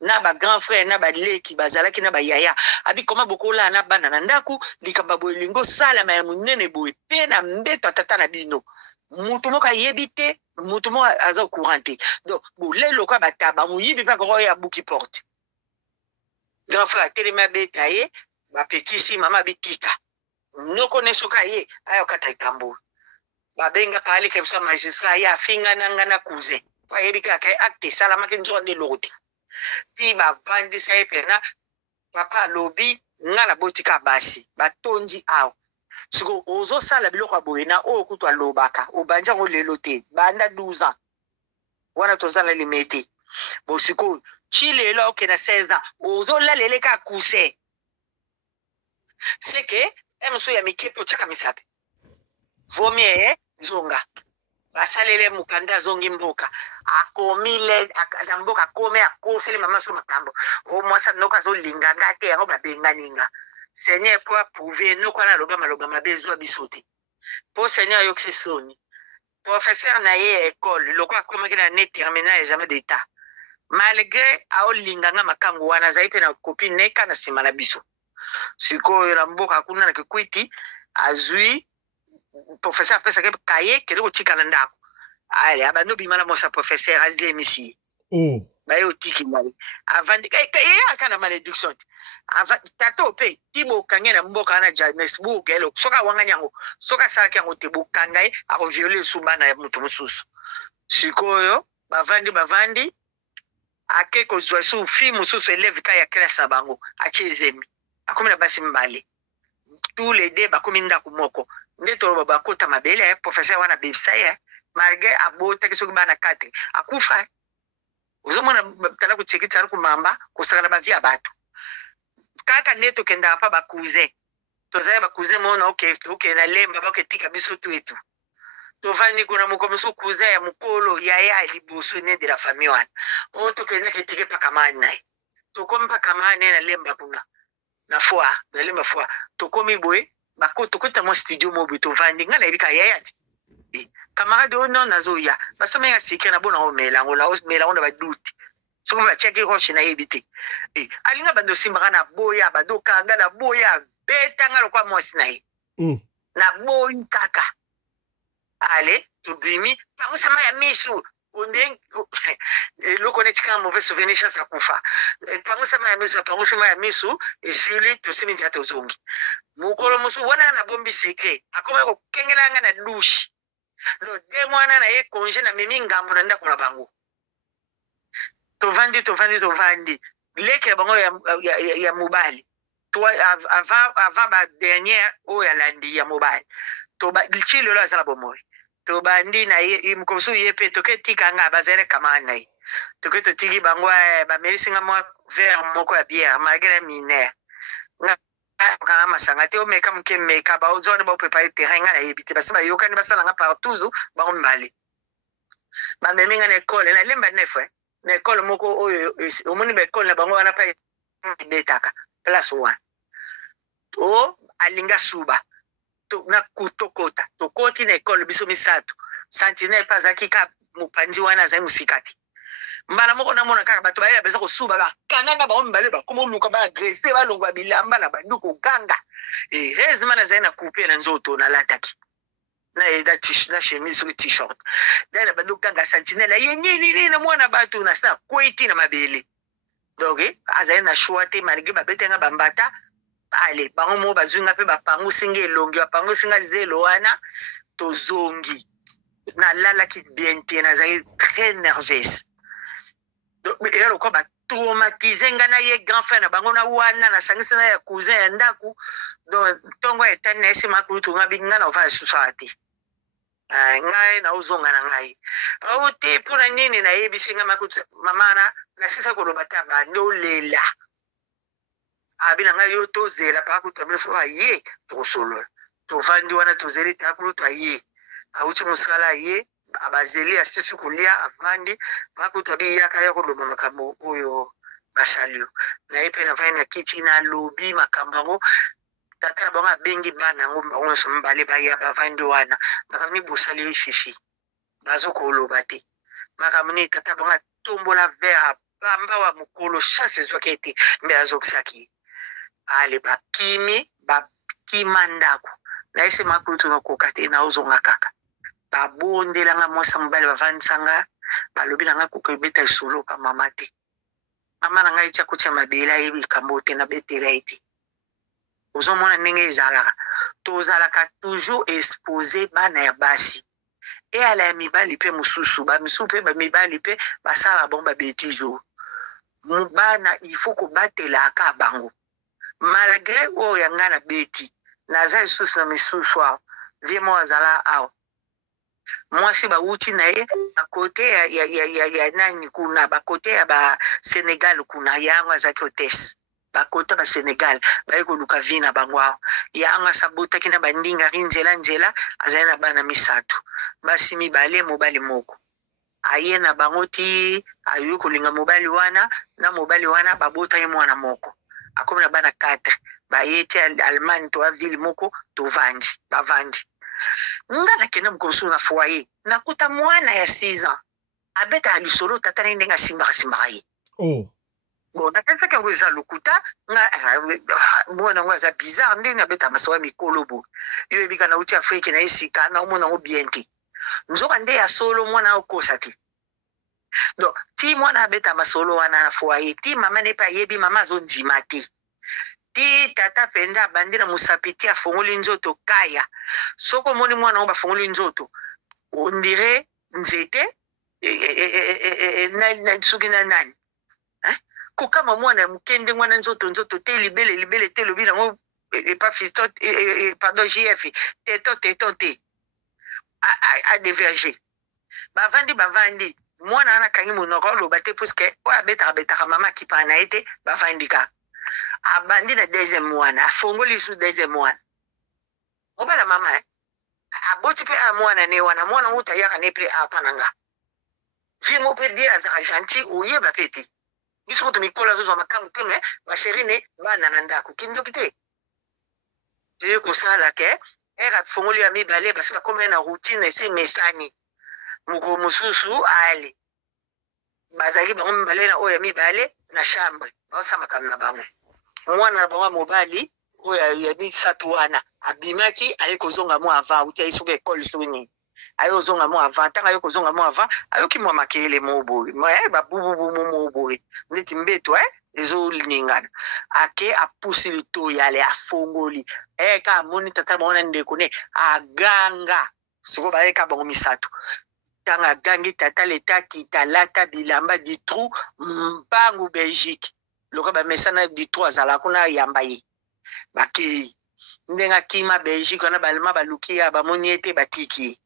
na ba grand frère na ba leki bazalaki na ba yaya abi koma bokola na bana na ndaku likamba boy lingo sala ma munene boy pe na mbeto tata na bino mutu moka yebite mutu mo aza courante donc bolelo kwa bataba muyibi pa ko ya buki porte grand frère telema betaye ba pekisi mama bitika noko nesoka ye ayo kata ikambo babenga pale kebisa magistrat ya finga nanga na cousin pa yebika kai acte salama ke njonde lote ti ba vandi sai pena papa lobi ngala botika basi batonji awo siko ozo sala biloko boyena o kutwa lobaka obanja ngo lelo te banda 12 ans wana tozala limete bo siko chile lo ke na 16 ans ozo la lele ka kuse seke emso ya mikepo chaka misape vomie zonga basalele mukanda zongi mboka akomile na mboka kome akosele mama so makambo o mwasa noka zo linganga te yango babenga ninga Seigneur pour prouver nous qu'on a le besoin bisoté. Pour Seigneur yok se soni. Professeur na ye école, le quoi comme qu'il a né terminal examen d'état. Malgré a olinganga makango wana zaipe na copine neka na simana biso. Siko iramboka kuna na kwiti azui professeur pesa ke kaye ke lo tika ndako. Ale abando bimala mosa professeur azile misi. Bayo tiki mali. Avant kana malédiction. Avant tato pe tibo kangena mboka na Johannesburg elo soka wanganyango soka saki yango tebo kangai ako violer subana ya mutu mususu. Sikoyo bavandi ake ko zwasu fi mususu élève ka ya classe bango achezemi. Akomina basi mbale. Tous les deux bakomi ndako moko. Ndeto baba kota mabele professeur wana bibsaye malgré abota kisoki bana 4 akufa. Uzomona tala kuchekita ku mamba kusaka na bavia batu. Kaka neto kenda pa bakuze. Tozaye bakuze mona okay na lemba ba ketika biso tu etu. Tovani kuna mukomuso kuze ya mukolo ya liboso ne de la famille wana. Oto kenda ketike pa kamani nae. Tokompa kamani na lemba kuna. Na fois, na lemba fois. Tokomi boy bako tokota mo studio mo buto vandi ngana ibika yaya. Camarade ono nazoya. Basome ya sikena bona o melango la os melango na baduti. Soko ba cheki roche na ebite. Alinga bando simba na boya bado kanga na boya betanga lokwa mwasi na ye. Na boyi kaka. Ale tubimi pamusama ya mishu eloko neti kaka mauvais souvenir chance akufa pango sama ya miso pango fima ya miso esili tosimi ntia tozongi mokolo mosusu wana na bombi sekre akoma kokengelanga na douche lo de mwana na ye congé na memi ngambo na ndako na bango tovandi leke bango ya mobali avant ba dernière oyo ya landi ya mobali toba lelo azala bomoi tobandi na ye mkosu ye pe toke tikanga bazere kama na ye toke totiki bango bamelisinga mwa verre moko ya bière malgré minere kana masanga te omeka muke meka ba ozone ba prepare terrain nga na yebite basi ba yokani basala nga partout bango mbali ba meminga na école na lemba nefe na école moko oyo omoni ba école na bango wana pa betaka place one o alinga suba na kutokota tokoti na école biso misato sentinelle pazaki ka mupanzi wana za musikati mbala moko na mona kaka bato bayela beza kosuba bakanganga ba ombale ba komo luka ba agresser ba longwa bilamba na banduko kanga heureusement na zaina couper na nzoto na lataki na eda na chemise ou t-shirt na banduko kanga sentinelle ye nini na mwana bato na sa kweti na mabele donc azaina choite malgré ba betenga bambata ale bango mo bazunga pe bapangu singe elongi bapangu singa zelo wana tozongi na lala ki bien na zai très nerveuse donc ero ko ba traumatiser nga na ye grand frère na bango na wana na sangisa na ya cousin ya ndaku donc tongo etane ese makulutu nga binga na ofa susati ngai na uzonga na ngai o te pona nini na yebisinga makutu mamana na sisa ko robata ba ndolela abina ngai yo tozela pa kutu biso aye to solo to vandi wana tozeli ta kutu aye auchi musala ye abazeli asisu kulia avandi pa kutu bi yakaya ko loma makambo oyo basalio na ipe na vaina kiti na lobi makambo tata bonga bengi bana ngomba onso mbale ba ya bavandi wana makamni busali shishi bazo ko lobate makamni tata bonga tombola vera bamba wa mukolo chance zokete mbe azokisaki ale bakimandako na ese makutu no kokate na uzonga kaka babondela nga mosa mbale bavansanga balobi na nga kokebeta isolo pa mama te mama na nga itia kutia mabela yebi kambote na betela ite uzomona ndenge ezalaka tozalaka toujours exposé bana ya basi e ala ya mibali pe mususu bamisu pe bamibali pe basala bon babetijo bana il faut kobatelaka bango malgré o yangana beti naza isusu na misusu ao vie mo azala ao mwasi bauti na ye bakote ya nani kuna bakote ya ba Senegal kuna yango azaki hotesse bakote ba Senegal baye koluka vina bango ao yango sabotaki na bandinga nzela azali na bana misato basi mibale mobali moko aye na bango ti ayo kolinga mobali wana na mobali wana babota ye mwana moko akomi na bana 4 bayete Allemagne to ville moko to vandi bavandi nga nakende mkosu na foyer nakuta mwana ya 6 ans abeta alisolo tata na ndenga simba ye bon nakensaki yango eza lokuta nga mwana ngo aza bizarre ndenge abeta masawa mikolo bo yo ebika na uti Afrique na esika na omona ngo bien te nzoka nde ya solo mwana okosa te donc ti mwana abeta masolo wana na foyer ti mama ne pa yebi mama azondima te ti tata penda bandira musapiti afongoli nzoto kaya soko moni mwana ngo bafongoli nzoto on dirait nzete na suki na nani kokama mwana mukende mwana nzoto te libele te lobi nango pas fisto pardon JF teto te a diverger bavandi mwana ana kangi monoko loba te puisque o abetaka mama kipa na ete bavandi ka abandi na deuxième mwana afongoli su deuxième mwana obala mama aboti pe a mwana ne wana mwana uta yaka ne pe apananga fimo pe dia za gentil oyeba pete biso to mikola zo makamu te me ba chérie ne bana nanda ko kindo kite je ko sala ke era fongoli ya mibale parce que comme na routine c'est mesani muko mususu ale bazaki bango mibale na oya mibale na chambre basama kamna bango mwana bango mobali oya ya misato wana abimaki ale kozonga mo avant uti aisoka école soni ayo zonga mo avant tanga yo kozonga mo avant ayo ki mo makele mo boy ba bubu mo boy ndeti mbeto ezo lingana ake apusi lito yale afongoli ka moni tata mona ndeko ne aganga siko ba ka bango misato tanga gangi tata leta kitalata bilamba di trou mbangu Belgique loka ba mesana di trou azala kuna yamba yi baki ndenga kima Belgique wana balma balukia bamoni ete batiki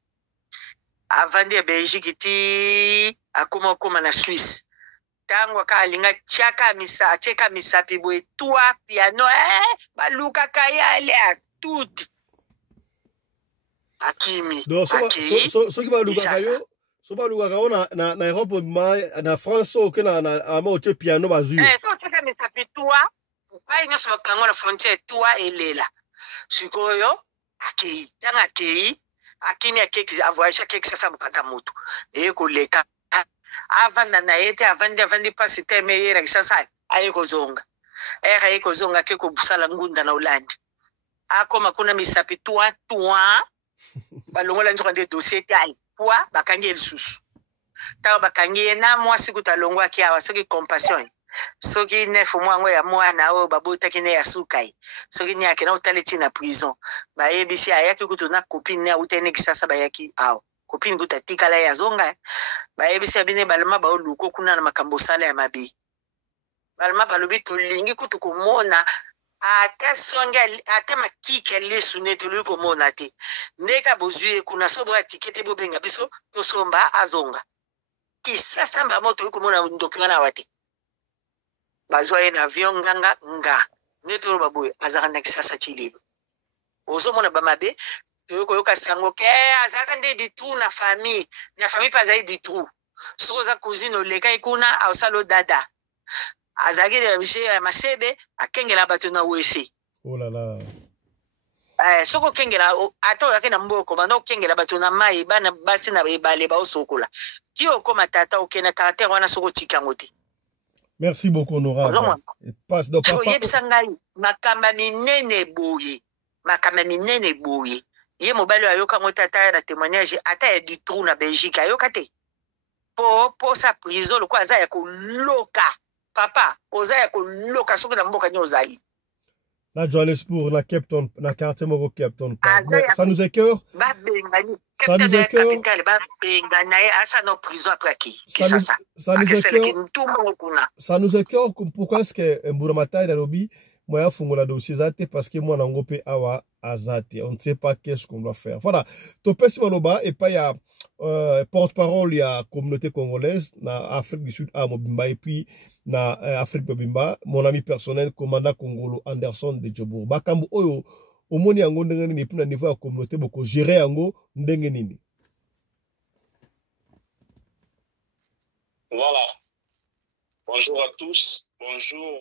avandi Belgique ti akoma koma na Suisse tango ka alinga cheka misapi boye toi piano baluka kayale a tout akimi donc so ki baluka kayo so baluka kayo na Europe na France o ke na ama o piano bazu to cheka misapi toi pa inga so kango na frontière toi elela sikoyo aki tanga kei akini akeki avoyage keki sasa mpaka moto koleka avanda na yete avandi pasi teme yera kisasa ayeko zonga ayeko zonga ke ko busala ngunda na Holland akoma kuna misapi toi balongola njoka de dossier tai poa bakangi elisusu tawo bakangi na mwasi kutalongwa kiawa soki compassion soki nefu mwango ya mwana o babota kine ya sukai soki ni akena utaleti na prison ba yebisi ayaki kutuna copine ya utene kisasa bayaki awo copine kutatika la ya zonga ba yebisi abine balama ba oluko kuna na makambo sala ya mabi balama balobi to lingi kutu kumona ata songa ata makike lesu neto luko mona te ndeka bozue kuna sobra tikete bobenga biso to somba azonga kisasa mba moto yuko mona ndokingana wate bazwa ye na avion nga neto baboye azaka na kisasa chilibo ozo mona bamabe yoko yoka sango ke azaka nde di tout na famille pas di tout soko za cousine oleka ikuna ausalo dada azaki de bije masebe akengela bato na wese oh là là soko kengela ato yakena mboko bando kengela bato na mai bana basi na ebale ba osokola ti okoma tata okena caractère wana soko tikangote. Merci beaucoup, honorable. Passe donc papa. Makamba minene boye. Ye mobali ayoka ngotata na témoignage ata ya du trou na Belgique ayoka te. Po sa prison lo kwa za ya koloka. Papa, oza ya koloka soki na mboka nyozali. Na Johannesburg, na Cape Town, na quartier moko Cape Town. Ça nous écœure. Ça nous écœure. Ça nous écœure. Pourquoi est-ce que Mburamata et Lobby moi fungola dossier zate parce que moi nangope awa azate on ne sait pas qu'est-ce qu'on doit faire. Voilà. Topesi maloba et pas ya porte-parole ya communauté congolaise na Afrique du Sud à Mobimba et puis na Afrique Mobimba mon ami personnel commandant Congolo Anderson de Djobour. Bakambo oyo omoni yango ndenge nini pina niveau ya communauté boko gérer yango ndenge nini. Voilà. Bonjour à tous. Bonjour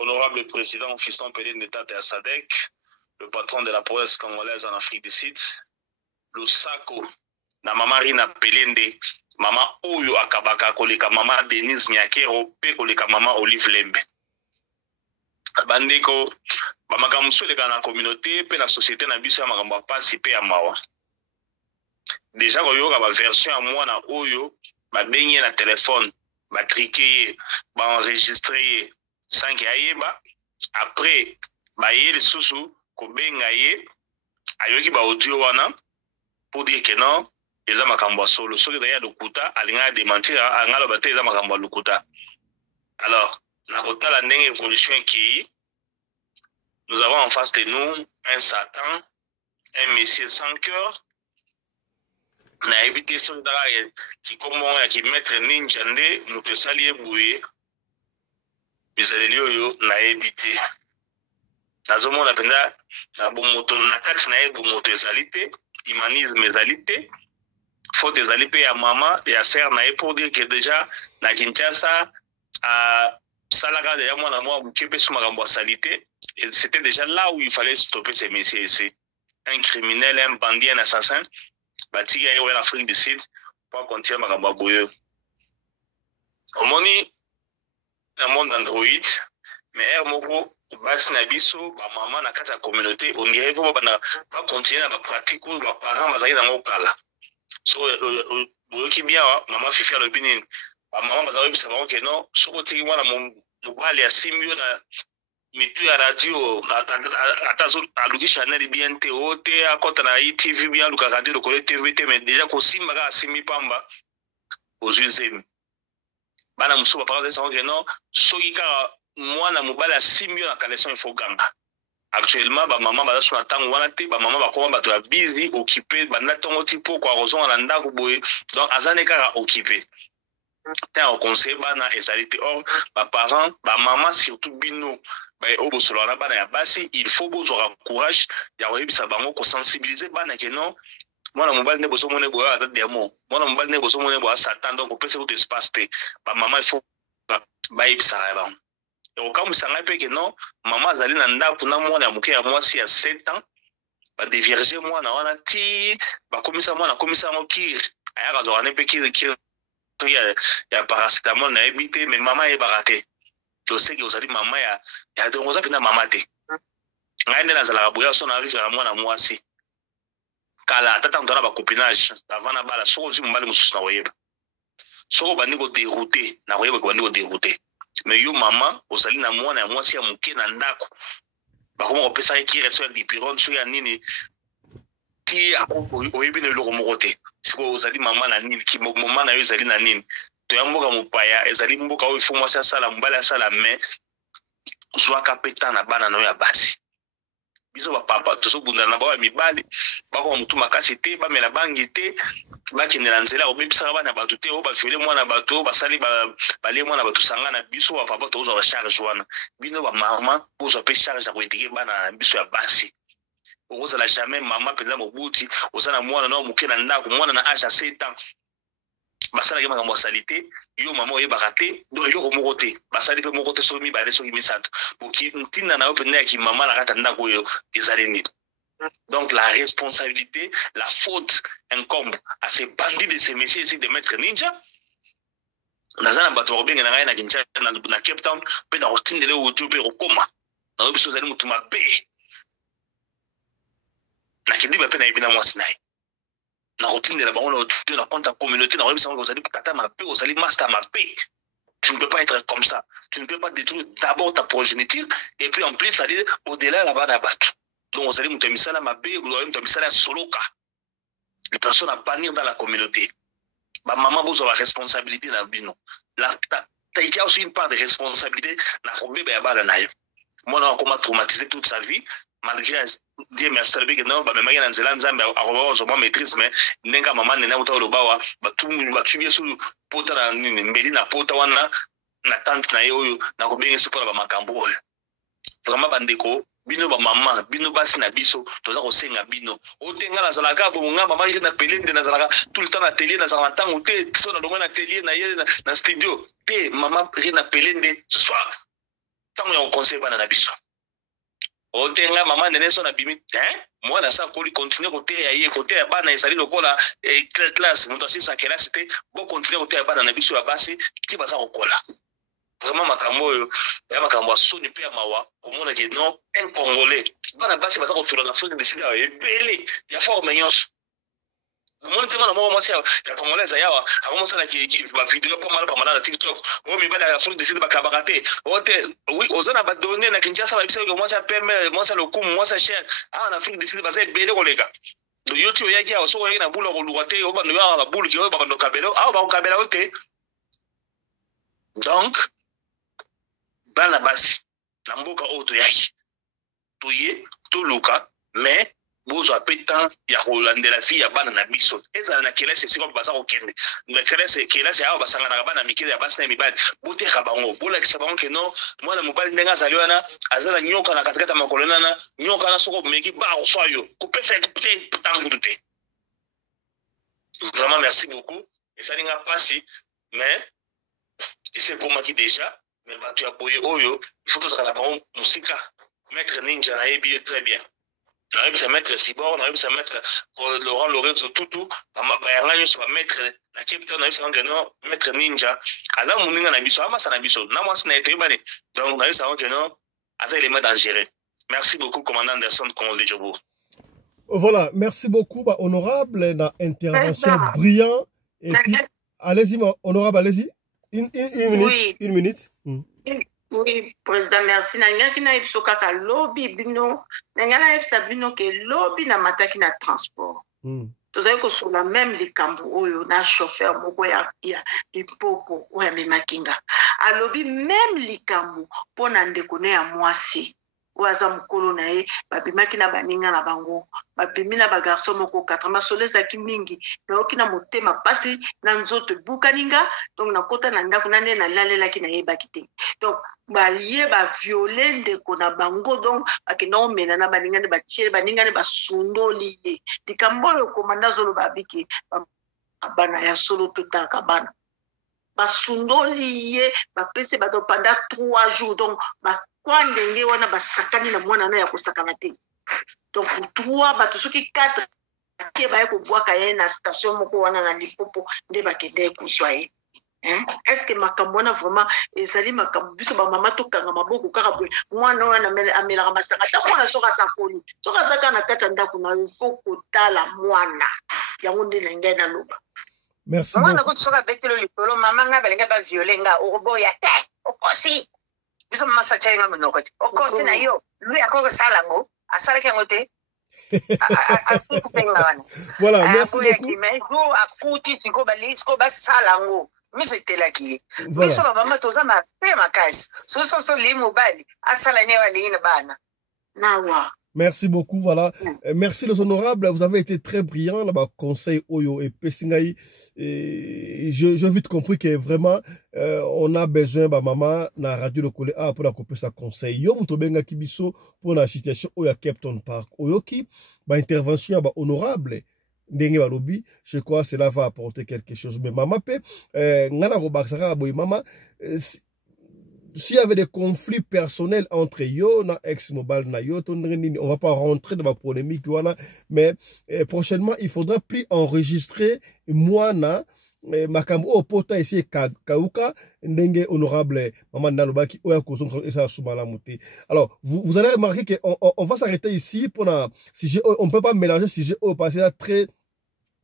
honorable président Fiston Péline d'État de SADC, le patron de la presse congolaise en Afrique du Sud, le Sako, na mama Rina Pelende, mama Oyo Akabaka koleka mama Denise Nyakero, pe koleka mama Olive Lembe. Bandeko, bamakamso leka na communauté, pe na société na biso ya makambo pasi pe ya mawa. Déjà koyoka ba version ya mwana Oyo, ba benye na téléphone, ba triquer, ba enregistrer 5 ayeba après ba yeli susu ko benga ye ayoki ba audio wana pour dire que non eza makambo solo soki ya lokuta alinga démentir angala bate eza makambo lokuta. Alors na kotala ndenge évolution qui nous avons en face de nous un Satan, un monsieur sans cœur na éviter son dara qui comment qui mettre ninja nde muto sali ebouye bizaleli oyo na ebité nazomona penda na bomoto na kati na bomoto ezali te humanisme ezali te faute ezali pe ya mama ya sœur na pour dire que déjà na Kinshasa salaka déjà mwana mwa mukepe sur makambo salité et c'était déjà là où il fallait stopper ces messieurs ici. Un criminel, un bandit, un assassin bati ya en Afrique du Sud pour continuer makambo boyo omoni un monde Android, mais moko basi na biso ba mama na kati ya communauté on dirait que ba continuer na ba pratique ou ba parents bazali na ngokala so boyoki bien mama Fifi alobi nini ba mama bazali bisa bango ke non soko tiki mwana mobali asimbi yo na mitu ya radio atazo aluki Chanel bien te o te akota na ITV bien aluka radio lokole TV te mais déjà kosimba ka asimbi pamba ozwi nzemi bana musuba parents sango ke non soki kaka mwana mobali asimbi yo na kaleson il faut ganga actuellement ba maman baza so na tango wana te ba maman bakoma bato ya busy occupé banda tongo tipo kwa kozonga na ndako boye donc azane kaka occupé ta au conseil bana ezali te or ba parents ba maman surtout bino ba obo solo na bana ya basi il faut bozwa courage ya koyebisa bango ko sensibiliser bana ke non mwana mobali ne boso mone boya ata diamo mwana mobali ne boso mone boya satan donc opese ko espace te ba maman il faut ba yebisa ba okamusanga pe ke non mama azali na ndako na mwana ya moke ya mwasi ya 7 ans badevierge mwana wana ti bakomisa mwana akomisa yango kiri ayaka azwaka ne mpe kiri ya paracetamol nayebi te mais mama ayebaka te toseki ozali mama ya dongo oza mpena mama te ngai nde nazalaka boya so navivaka mwana mwasi kala ata ntango tona bacopinage avant na bala soko ozwi mobali mosusu na koyeba soko bandi koderoute na koyeba bandi koderoute mais yo mama ozali na mwana ya mwasi ya moke na ndako bakoma kopesa kiri so ya dipiron so ya nini ti oyebi na eloko moko te siko ozali mama na nini mama na yo ezali na nini toya mboka mopaya ezali mboka oyo ifo mwasi asala mobali asala mais zwaka mpe ta na bana na yo ya basi biso bapapa tozobundana na bao ya mibali bakoma motu makasi te bamela bangi te bakendela nzela obebisaka bana bato te oyo bafiole mwana bato basali balie mwana bato sanga na biso bapapa tozwa bacharge wana bino bamama bozwa mpe charge ya koetike bana na biso ya basi okozala jamais mama mpenza mobuti oza na mwana nao moke na ndako mwana na age ya 7 ans basalaki makambo ya sali te yo mama oyebaka te do eloko moko te basali mpe moko te soki mibale soki misato ntina na yo mpenza ya kimama na kati ya ndako oyo ezali nini. Donc la responsabilité, la faute incombe à ces bandits de ces messieurs ici de Maître Ninja. Nazana bato robinga na na Kinshasa na Cape Town pe na rotindele ojo pe rokoma. Na obiso zali mutuma pe. Na kindi ba pe na ibina mwasi nayi. Na rotindela bango na ojo na compte communauté na obiso ngo zali kata ma pe ozali master ma pe. Tu ne peux pas être comme ça. Tu ne peux pas détruire d'abord ta progéniture et puis en plus ça dit au-delà là-bas na bato. Donc, vous allez me mabé, vous allez me soloka. Les personnes à bannir dans la communauté. Ma maman, vous avez la responsabilité dans le bino. Il y a aussi une part de responsabilité dans le bébé. Moi, on a traumatisé toute sa vie. Malgré Dieu merci, que non, mais même en Zélande, je maîtrise, mais n'enga maman n'est pas au bawa, tout le monde va sur pota na mbeli na pota wana na tante na yo na kobenge support ba makambo. Vraiment bandeko bino ba mama bino basi na biso toza kosenga bino otenga na zalaka bo nga mama na pelende na zalaka tout le temps na atelier na zalaka tango te so na longa na atelier na ye na studio te mama na pelende soir tango ya conseil bana na biso otenga mama nene so na bimi moi na sa koli continuer côté ya ye côté ya bana ezali lokola classe moto asisa classe te bo continuer côté ya bana na biso ya basi ti baza kokola. Vraiment makambo oyo ya makambo asoni pe ya mawa komona ke non un congolais bana basi baza kofela na soni décider ya ebele ya forme nyonso omoni te mwana moko mwasi ya congolaise yawa akomosala ba video pamala na TikTok oyo mibali ya soni décider bakabaka te ote oui oza na badonné na Kinshasa babisa ke mwasi ya pembe mwasi ya lokumu mwasi ya cher na Afrique décider baza ebele koleka yo ti oyaki awa soko oyaki na bulu koluka te oyo bando yawa babulu ki oyo babando kabelo awa bakokabela yo te donc bana basi na mboka oyo toyaki toye toluka mais bozwa pe temps ya kolandela vie ya bana na biso ezala na kelasi esika baza kokende na kelasi awa basanganaka bana mikele ya basi na mibali boteka bango bolakisa bango ke non mwana mobali ndenge azali wana aza na nyoka na katikati ya makolo nana nyoka na soko omeki bakoswa yo kopesa te tangutu te. Vraiment merci beaucoup ezali nga mpasi mais esekomaki déjà mais bato ya boye oyo il faut tozala na bango mosika Maître Ninja nayebi yo très bien nayebi sa Maître Sibor nayebi sa Maître Laurent Lorenzo Tutu bayanga nyonso baMaître na Cape Town nayebi sa non Maître Ninja aza moninga na biso amasa na biso na mwasi na ye toyebani donc nayebi sa non à cet élément dangereux. Merci beaucoup, commandant Anderson Kongole Djobo. Voilà, merci beaucoup, honorable, na intervention brillant. Et puis, allez-y, honorable, allez-y. Une minute. Oui. Une minute. Oui, président, merci. Nangaki na ipso kaka lobby bino. Nangala ipsa bino ke lobby na mataki na transport. Tozali ko sur la même likambo oyo na chauffeur moko ya ipopo oya memakinga. Alobi même likambo pona ndeko ne ya mwasi. Oaza mukolo na ye babimaki na baninga na bango babimi na bagarso moko katama solezaki mingi na okina motema pasi na nzoto bukaninga donc na kota na ndaku na nde na lalelaki na ye bakite donc balie ba violer ndeko na bango donc akenda omena na baninga ne bachele baninga ne basundoli ye likambo yo komanda zolo babiki bana ya solo tutaka bana basundoli ye bapese bato pendant 3 jours donc kwa ndenge wana basakani na mwana na ya kusakana te donc 3 bato soki 4 ke ba ko bwaka ye na station moko wana na Lipopo nde bakende kuswa ye est-ce que makambo na vraiment ezali makambo biso ba mama to kanga maboko kaka bwe mwana wana amela masanga ta mwana soka sakoni soka saka na kata ndako na ifo kotala mwana yango nde ngai na loba. Merci mwana ko soka betelo likolo mama nga belenga ba violenga oboya te okosi biso mama sacha nga monoko te okosi na yo lui akoko salango asala ke ngote voilà merci beaucoup afuti siko balisiko basalango miso telaki biso ba mama toza ma pe makasi so li mobali asala ne wali na bana nawa. Merci beaucoup, voilà. Merci les honorables, vous avez été très brillants là-bas, conseil Oyo et Pessingaï. Et j'ai vite compris que vraiment, on a besoin, maman, na radio le collé pour accompagner sa conseil. Yo, mutobenga kibiso pour la situation Oya Captain Park. Oyo qui, intervention, honorable. Ndenge balobi, je crois que cela va apporter quelque chose. Mais maman, ngana robaksara boy maman, s'il y avait des conflits personnels entre yo na ex-mobile na yo, on va pas rentrer dans ma polémique, voilà, mais prochainement, il faudra plus enregistrer moi na makambo o pota ici kauka ndenge honorable maman Nalobaki oya kozon et ça soumala muté. Alors vous allez remarquer que on va s'arrêter ici pour na sujet on peut pas mélanger sujet au passé là très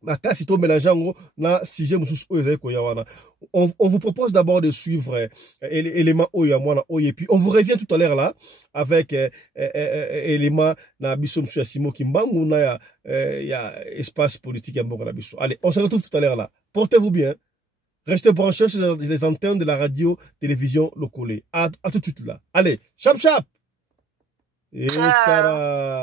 na si to mélanger na sujet mususu oyo ko yawana. On vous propose d'abord de suivre élément oyo mwana oyo et puis on vous revient tout à l'heure là avec élément na biso monsieur Simo Kimbangu na ya espace politique ya mboka na biso. Allez, on se retrouve tout à l'heure là. Portez-vous bien. Restez branchés sur les antennes de la radio télévision locale. À tout de suite là. Allez, chap chap. Et